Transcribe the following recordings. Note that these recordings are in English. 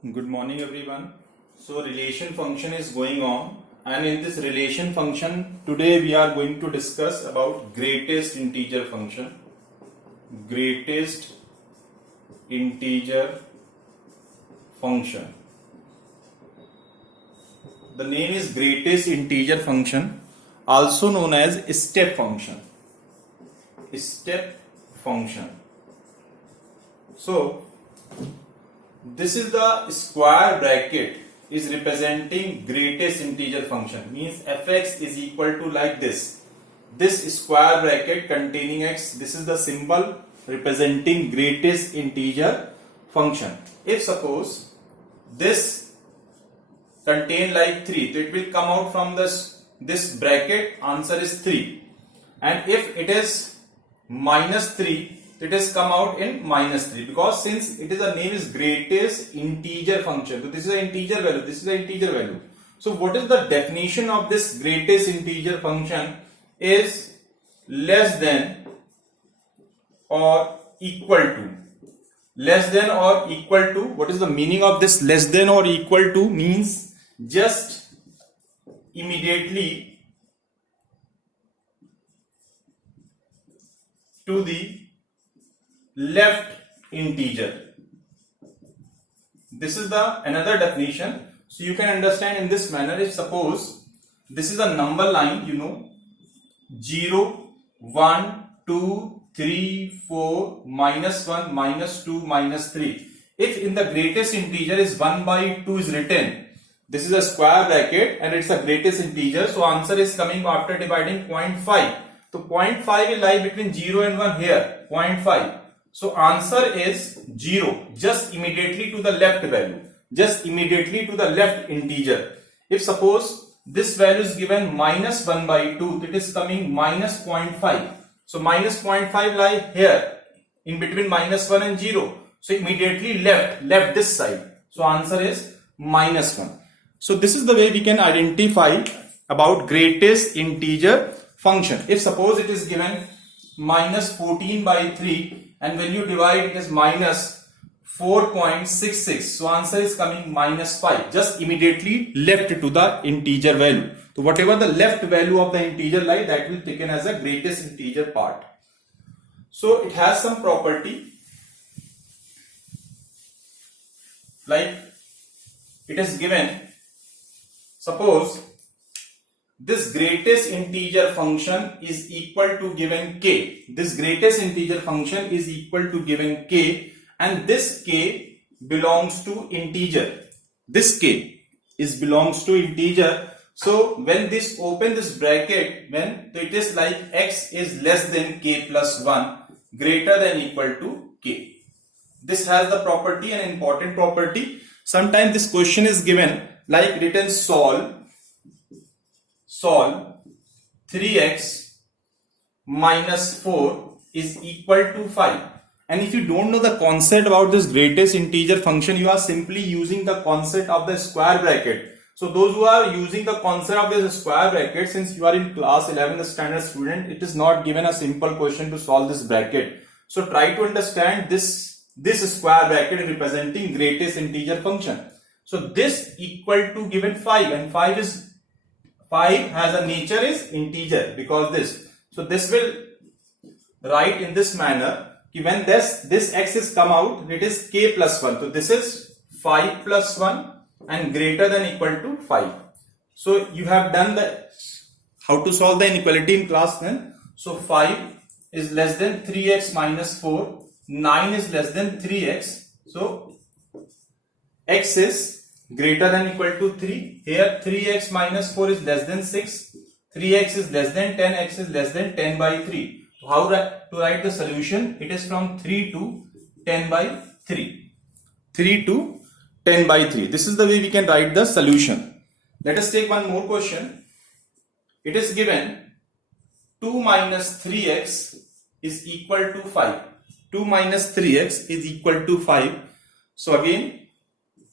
Good morning everyone. So relation function is going on, and in this relation function today we are going to discuss about greatest integer function. Greatest integer function. The name is greatest integer function, also known as step function. Step function. So this is the square bracket is representing greatest integer function, means fx is equal to like this square bracket containing x. This is the symbol representing greatest integer function. If suppose this contain like 3, so it will come out from this bracket, answer is 3, and if it is minus 3, it has come out in minus 3, because since it is a name is greatest integer function, so this is an integer value, this is an integer value. So what is the definition of this greatest integer function? Is less than or equal to. Less than or equal to. What is the meaning of this less than or equal to? Means just immediately to the left integer. This is the another definition. So you can understand in this manner. If suppose this is a number line, 0, 1, 2, 3, 4, minus 1, minus 2, minus 3. If in the greatest integer is 1 by 2 is written, this is a square bracket and it's a greatest integer. So answer is coming after dividing 0.5. So 0.5 will lie between 0 and 1 here, 0.5. So answer is 0, just immediately to the left value, just immediately to the left integer. If suppose this value is given minus 1 by 2, it is coming minus 0.5. So minus 0.5 lie here in between minus 1 and 0. So immediately left this side. So answer is minus 1. So this is the way we can identify about greatest integer function. If suppose it is given minus 14 by 3, and when you divide it is minus 4.66. So answer is coming minus 5. Just immediately left to the integer value. So whatever the left value of the integer lie, that will be taken as a greatest integer part. So it has some property. Like it is given, suppose this greatest integer function is equal to given k. This greatest integer function is equal to given k, and this k belongs to integer. This k belongs to integer. So when this open this bracket, when it is like x is less than k plus 1, greater than equal to k. This has the property, an important property. Sometimes this question is given like written solve 3x minus 4 is equal to 5. And if you don't know the concept about this greatest integer function, you are simply using the concept of the square bracket. So those who are using the concept of the square bracket, since you are in class 11 standard student, it is not given a simple question to solve this bracket. So try to understand this square bracket representing greatest integer function. So this equal to given 5, and 5 has a nature is integer, because this. So this will write in this manner, when this x is come out, it is k plus 1. So this is 5 plus 1 and greater than equal to 5. So you have done the how to solve the inequality in class 10. So 5 is less than 3x minus 4, 9 is less than 3x. So x is greater than equal to 3. Here 3x minus 4 is less than 6. 3x is less than 10. X is less than 10 by 3. So how to write the solution? It is from 3 to 10 by 3. 3 to 10 by 3. This is the way we can write the solution. Let us take one more question. It is given 2 minus 3x is equal to 5. 2 minus 3x is equal to 5. So again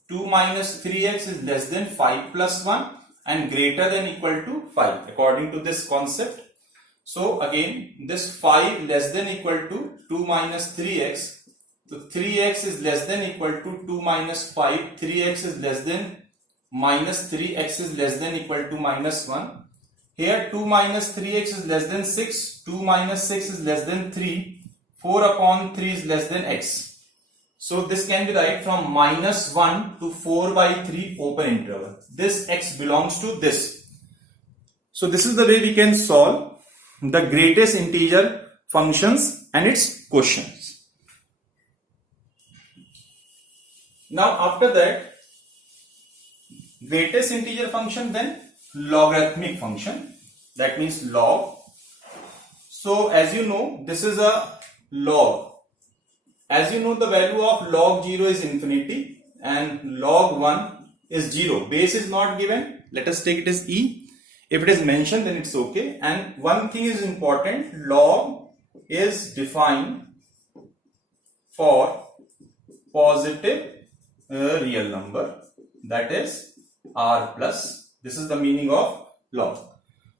2 minus 3x is less than 5 plus 1 and greater than equal to 5 according to this concept. So again this 5 less than equal to 2 minus 3x So 3x is less than equal to 2 minus 5. 3x is less than minus 3x is less than equal to minus 1. Here 2 minus 3x is less than 6. 2 minus 6 is less than 3. 4 upon 3 is less than x. So this can be right from minus 1 to 4 by 3 open interval. This x belongs to this. So this is the way we can solve the greatest integer functions and its questions. Now after that, greatest integer function, then logarithmic function, that means log. So as you know, this is a log. As you know, the value of log 0 is infinity and log 1 is 0. Base is not given. Let us take it as e. If it is mentioned, then it's okay. And one thing is important, log is defined for positive real number, that is r plus. This is the meaning of log.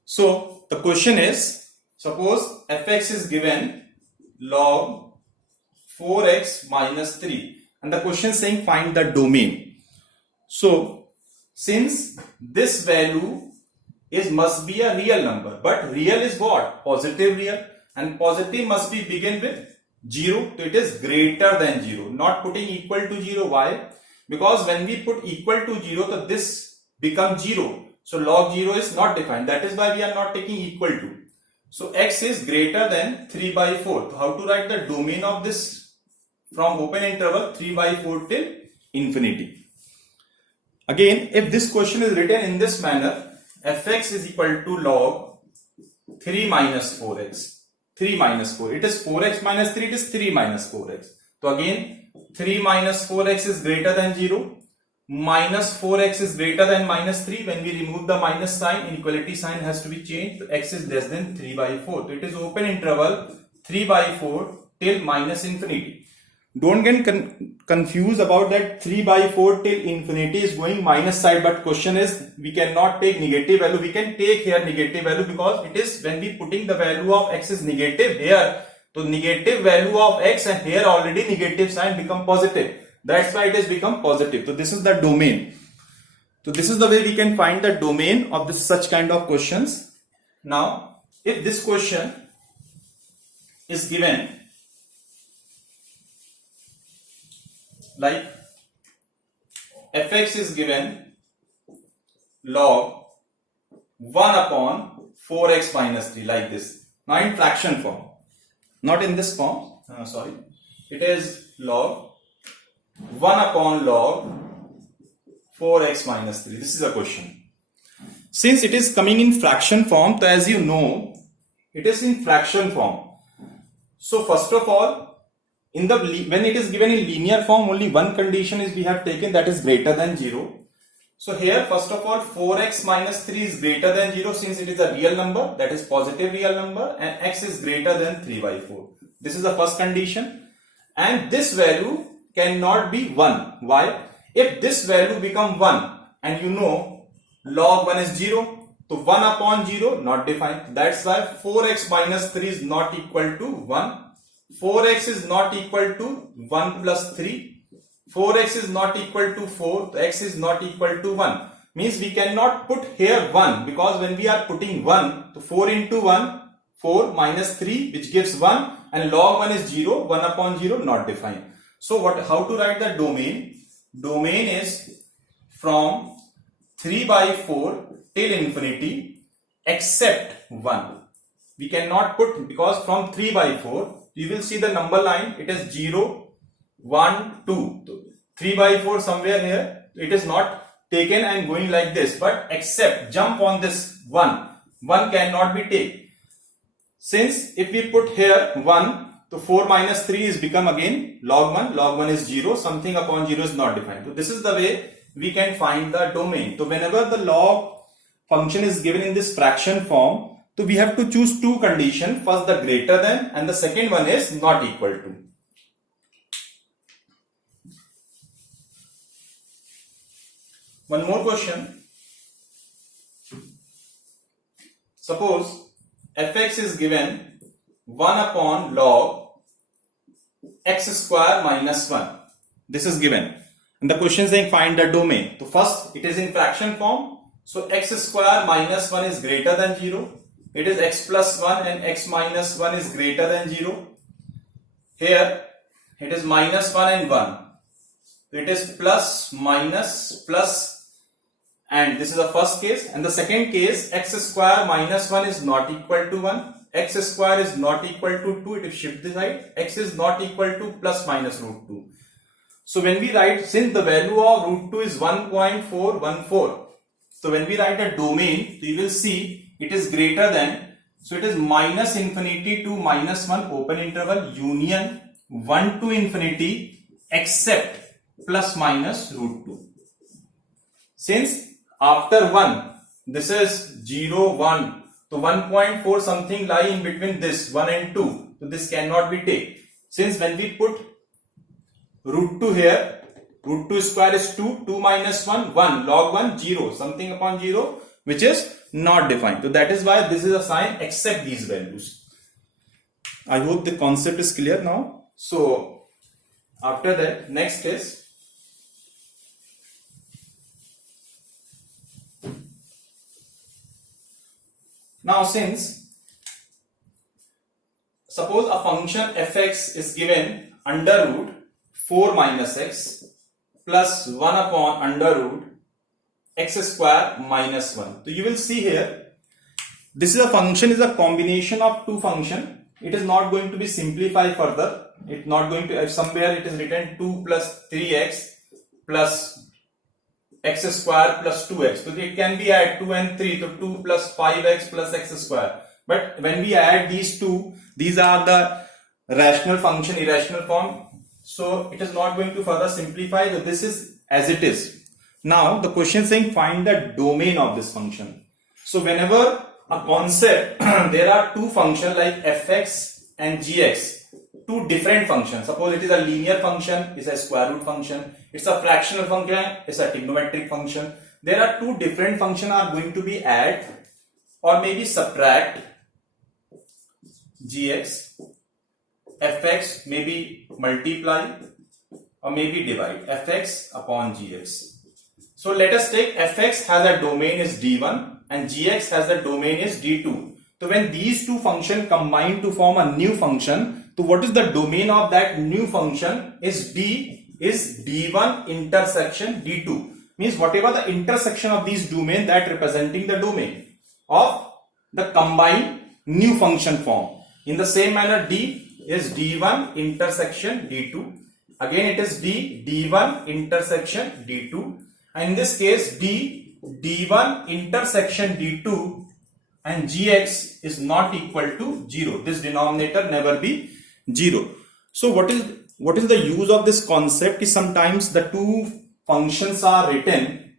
So the question is, suppose fx is given log 4x minus 3 and the question is saying find the domain. So since this value must be a real number, but real is what? Positive real, and positive must be begin with 0, so it is greater than 0, not putting equal to 0. Why? Because when we put equal to 0, so this becomes 0. So log 0 is not defined. That is why we are not taking equal to. So x is greater than 3 by 4. So how to write the domain of this? From open interval 3 by 4 till infinity. Again, if this question is written in this manner, fx is equal to log 3 minus 4x. 3 minus 4. It is 4x minus 3. It is 3 minus 4x. So again, 3 minus 4x is greater than 0. Minus 4x is greater than minus 3. When we remove the minus sign, inequality sign has to be changed. So x is less than 3 by 4. So it is open interval 3 by 4 till minus infinity. Don't get confused about that 3 by 4 till infinity is going minus side, but question is we cannot take negative value. We can take here negative value because it is when we putting the value of x is negative here, so negative value of x and here already negative sign become positive. That's why it has become positive. So this is the domain. So this is the way we can find the domain of this such kind of questions. Now if this question is given like fx is given log 1 upon 4x minus 3 like this. Now in fraction form, not in this form, sorry, it is log 1 upon log 4x minus 3. This is a question. Since it is coming in fraction form, so as you know, it is in fraction form. So first of all, when it is given in linear form, only one condition is we have taken, that is greater than 0. So here first of all 4x minus 3 is greater than 0 since it is a real number, that is positive real number, and x is greater than 3 by 4. This is the first condition, and this value cannot be 1. Why? If this value become 1 and you know log 1 is 0, so 1 upon 0 not defined. That's why 4x minus 3 is not equal to 1. 4x is not equal to 1 plus 3. 4x is not equal to 4. So x is not equal to 1. Means we cannot put here 1 because when we are putting 1, so 4 into 1, 4 minus 3 which gives 1, and log 1 is 0. 1 upon 0 not defined. So how to write the domain? Domain is from 3 by 4 till infinity except 1. We cannot put, because from 3 by 4 you will see the number line, it is 0, 1, 2. 3 by 4 somewhere here, it is not taken and going like this, but except jump on this 1. 1 cannot be taken. Since if we put here 1, so 4 minus 3 is become again log 1. Log 1 is 0. Something upon 0 is not defined. So this is the way we can find the domain. So whenever the log function is given in this fraction form, so we have to choose two conditions. First the greater than, and the second one is not equal to. One more question. Suppose fx is given 1 upon log x square minus 1. This is given. And the question is saying find the domain. So first it is in fraction form. So x square minus 1 is greater than 0. It is x plus 1 and x minus 1 is greater than 0. Here it is minus 1 and 1. It is plus, minus, plus, and this is the first case. And the second case, x square minus 1 is not equal to 1. X square is not equal to 2. It is shift the side. X is not equal to plus minus root 2. So when we write, since the value of root 2 is 1.414, so when we write a domain, you will see it is greater than, so it is minus infinity to minus 1 open interval union 1 to infinity except plus minus root 2. Since after 1, this is 0, 1, so 1.4 something lie in between this 1 and 2, so this cannot be taken. Since when we put root 2 here, root 2 square is 2, 2 minus 1, 1, log 1, 0, something upon 0, which is not defined. So that is why this is a sign except these values. I hope the concept is clear now. So after that, next is now since suppose a function fx is given under root 4 minus x plus 1 upon under root x square minus 1. So you will see here, this is a function is a combination of two functions. It is not going to be simplified further. It's not going to, somewhere it is written 2 plus 3x plus x square plus 2x. So it can be add 2 and 3, so 2 plus 5x plus x square. But when we add these two, these are the rational function, irrational form. So it is not going to further simplify. So this is as it is. Now the question is saying find the domain of this function. So whenever a concept, there are two functions like fx and gx, two different functions. Suppose it is a linear function, it's a square root function. It's a fractional function, it's a trigonometric function. There are two different functions are going to be add or maybe subtract gx, fx maybe multiply or maybe divide fx upon gx. So let us take fx has a domain is d1 and gx has the domain is d2. So when these two functions combine to form a new function, so what is the domain of that new function is d1 intersection d2. Means whatever the intersection of these domain that representing the domain of the combined new function form. In the same manner, d is d1 intersection d2. Again it is d1 intersection d2. And in this case d1 intersection d2 and gx is not equal to 0. This denominator never be 0. So what is the use of this concept is sometimes the two functions are written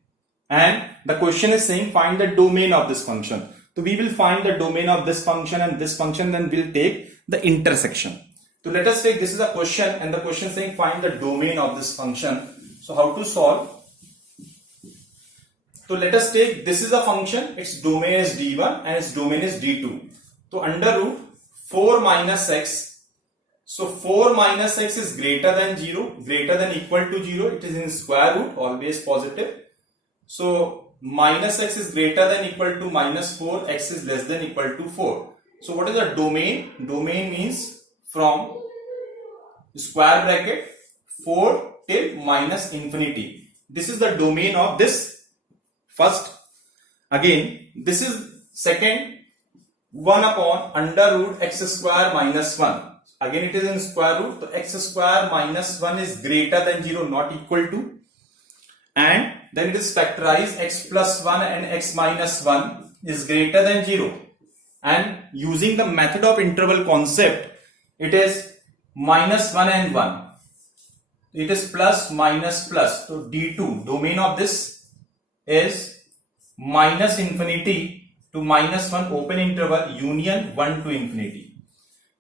and the question is saying find the domain of this function. So we will find the domain of this function and this function, then we'll take the intersection. So let us take this is a question and the question is saying find the domain of this function. So how to solve? So let us take this is a function, its domain is d1 and its domain is d2. So under root 4 minus x. So 4 minus x is greater than 0, greater than equal to 0. It is in square root, always positive. So minus x is greater than equal to minus 4, x is less than equal to 4. So what is the domain? Domain means from square bracket 4 till minus infinity. This is the domain of this. First, again, this is second 1 upon under root x square minus 1. Again, it is in square root. So x square minus 1 is greater than 0, not equal to. And then this factorize x plus 1 and x minus 1 is greater than 0. And using the method of interval concept, it is minus 1 and 1. It is plus minus plus. So d2, domain of this is minus infinity to minus 1 open interval union 1 to infinity.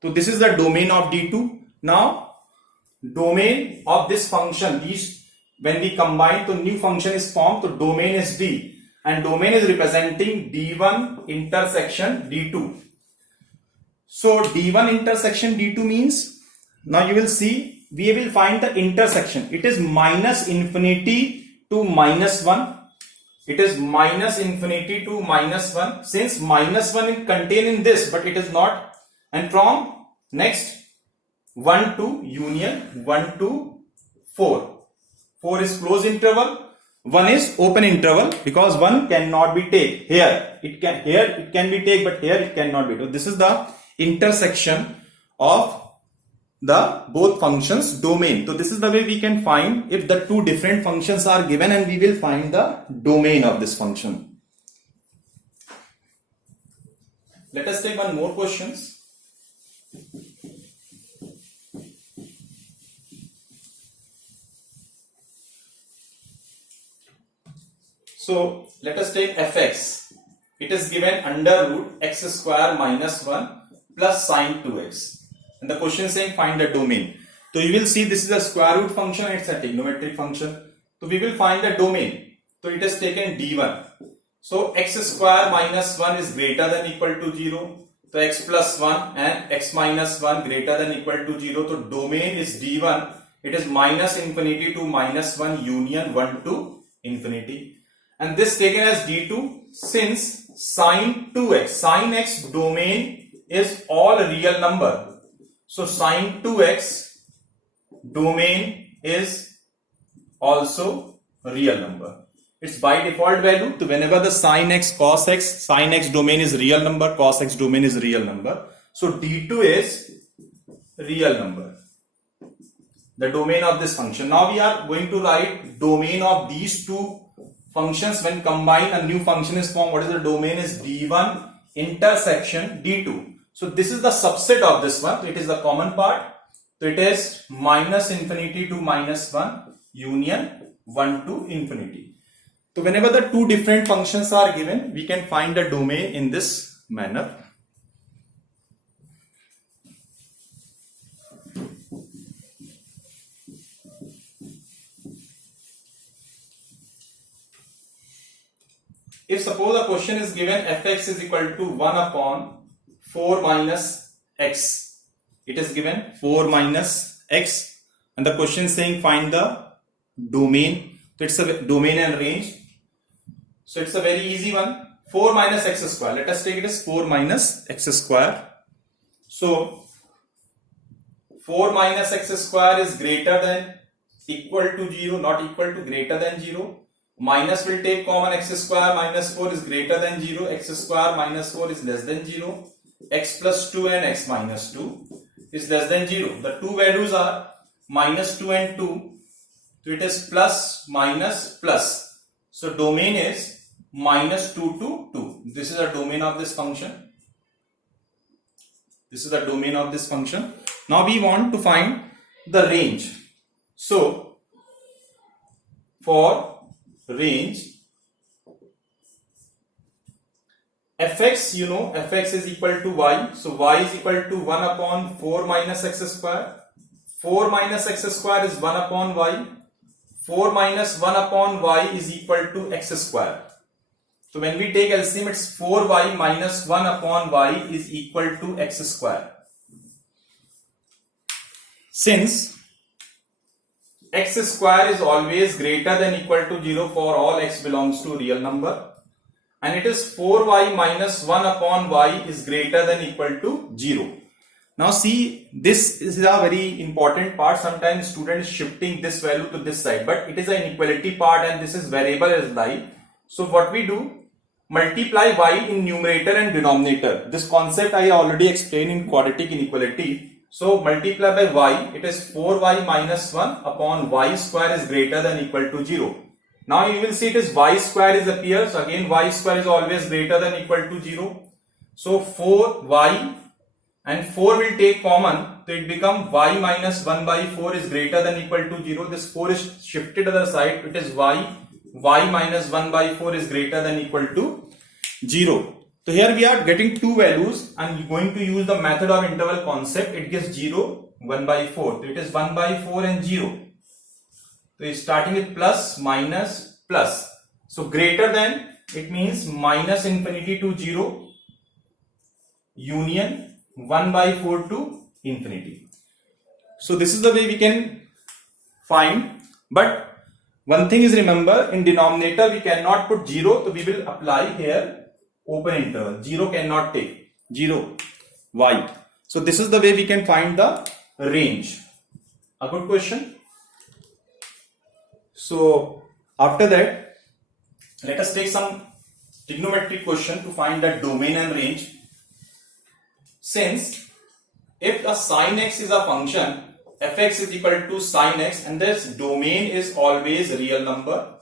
So this is the domain of d2. Now domain of this function, these when we combine, the new function is formed. So domain is d and domain is representing d1 intersection d2. So d1 intersection d2 means, now you will see we will find the intersection. It is minus infinity to minus 1. It is minus infinity to minus 1. Since minus 1 is contained in this, but it is not. And from next 1 to union 1 to 4. 4 is closed interval. 1 is open interval, because 1 cannot be taken. Here it can be taken, but here it cannot be. So this is the intersection of the both functions domain. So this is the way we can find if the two different functions are given, and we will find the domain of this function. Let us take one more questions. So let us take fx. It is given under root x square minus 1 plus sine 2x. And the question is saying find the domain. So you will see this is a square root function, it's a trigonometric function. So we will find the domain. So it is taken d1. So x square minus 1 is greater than equal to 0. So x plus 1 and x minus 1 greater than equal to 0. So domain is d1. It is minus infinity to minus 1 union 1 to infinity. And this taken as d2, since sine 2x, sine x domain is all real number. So sine 2x domain is also a real number. It's by default value. So whenever the sine x, cos x, sine x domain is real number, cos x domain is real number. So d2 is real number, the domain of this function. Now we are going to write domain of these two functions. When combined, a new function is formed. What is the domain? Is d1 intersection d2. So this is the subset of this one. It is the common part. So it is minus infinity to minus 1 union 1 to infinity. So whenever the two different functions are given, we can find the domain in this manner. If suppose a question is given fx is equal to 1 upon 4 minus x. It is given 4 minus x, and the question is saying find the domain. So it's a domain and range. So it's a very easy one. 4 minus x square. Let us take it as 4 minus x square. So 4 minus x square is greater than equal to 0, not equal to greater than 0. Minus will take common, x square minus 4 is greater than 0. X square minus 4 is less than 0. X plus 2 and x minus 2 is less than 0. The two values are minus 2 and 2. So it is plus, minus, plus. So domain is minus 2 to 2. This is the domain of this function. This is the domain of this function. Now we want to find the range. So for range, fx, you know, fx is equal to y. So y is equal to 1 upon 4 minus x square. 4 minus x square is 1 upon y. 4 minus 1 upon y is equal to x square. So when we take LCM, it's 4y minus 1 upon y is equal to x square. Since x square is always greater than equal to 0 for all x belongs to real number, and it is 4y minus 1 upon y is greater than equal to 0. Now see, this is a very important part. Sometimes student is shifting this value to this side, but it is an inequality part and this is variable as y. So what we do, multiply y in numerator and denominator. This concept I already explained in quadratic inequality. So multiply by y, it is 4y minus 1 upon y square is greater than equal to 0. Now you will see it is y square is appears. Again y square is always greater than equal to 0. So 4y and 4 will take common. So it becomes y minus 1 by 4 is greater than equal to 0. This 4 is shifted to the side. It is y minus 1 by 4 is greater than equal to 0. So here we are getting two values and going to use the method of interval concept. It gives 0, 1 by 4. So it is 1 by 4 and 0. So it's starting with plus, minus, plus. So greater than, it means minus infinity to 0, union 1 by 4 to infinity. So this is the way we can find. But one thing is, remember, in denominator we cannot put 0, so we will apply here open interval. 0 cannot take. 0 y. So this is the way we can find the range. A good question. So after that, let us take some trigonometric question to find the domain and range. Since if a sin x is a function, fx is equal to sin x, and this domain is always real number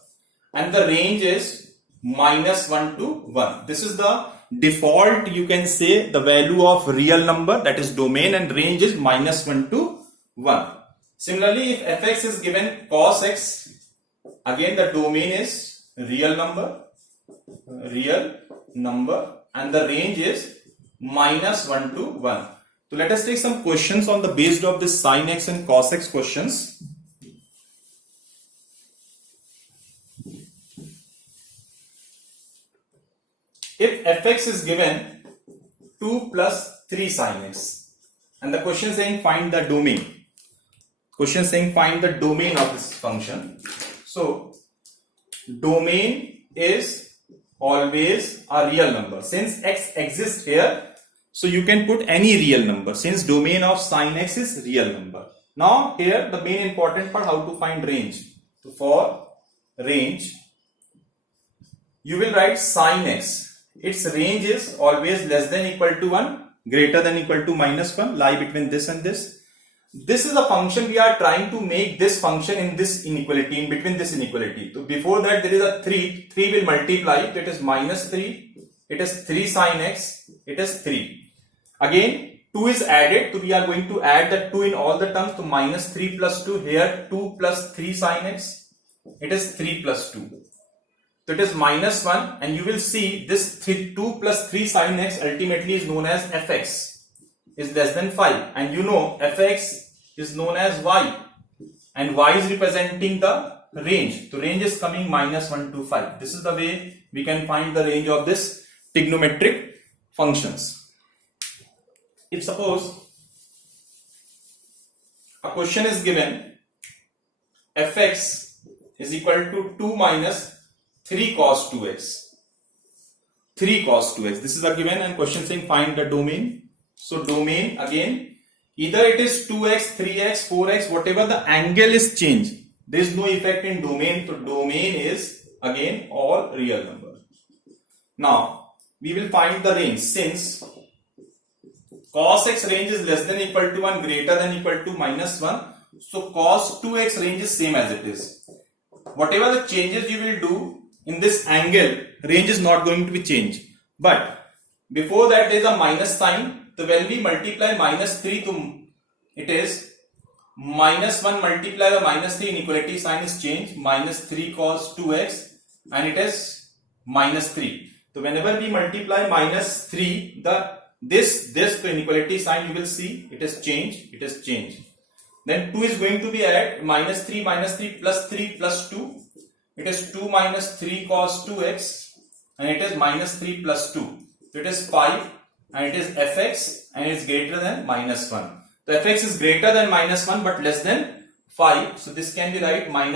and the range is -1 to 1. This is the default, you can say, the value of real number, that is domain, and range is -1 to 1. Similarly, if fx is given cos x, again the domain is real number and the range is -1 to 1. So let us take some questions on the based of this sin x and cos x questions. If fx is given 2 plus 3 sin x, and the question saying find the domain. Question saying find the domain of this function. So domain is always a real number. Since x exists here, so you can put any real number, since domain of sin x is real number. Now here the main important part, how to find range. So for range, you will write sin x. Its range is always less than equal to 1, greater than equal to -1, lie between this and this. This is a function we are trying to make this function in this inequality, in between this inequality. So before that there is a 3 will multiply, so it is -3, it is 3 sin x, it is 3. Again 2 is added, so we are going to add the 2 in all the terms, so -3 plus 2, here 2 plus 3 sin x, it is 3 plus 2. So it is -1, and you will see this 2 plus 3 sin x ultimately is known as fx, is less than 5, and you know fx is known as y, and y is representing the range. So range is coming -1 to 5. This is the way we can find the range of this trigonometric functions. If suppose a question is given, fx is equal to 2 minus 3 cos 2x. 3 cos 2x. This is a given, and question saying find the domain. So domain, again, either it is 2x, 3x, 4x, whatever the angle is changed. There is no effect in domain. So domain is again all real number. Now we will find the range. Since cos x range is less than equal to 1, greater than equal to -1, so cos 2x range is same as it is. Whatever the changes you will do in this angle, range is not going to be changed. But before that there is a minus sign. So when we multiply -3 to, it is -1 multiplied by -3, inequality sign is changed, -3 cos 2x, and it is -3. So whenever we multiply -3, this the inequality sign, you will see it is changed. Then 2 is going to be added, -3 plus 3 plus 2. It is 2 minus 3 cos 2x, and it is -3 plus 2. So it is 5, and it is fx, and it is greater than -1. So fx is greater than -1 but less than 5. So this can be right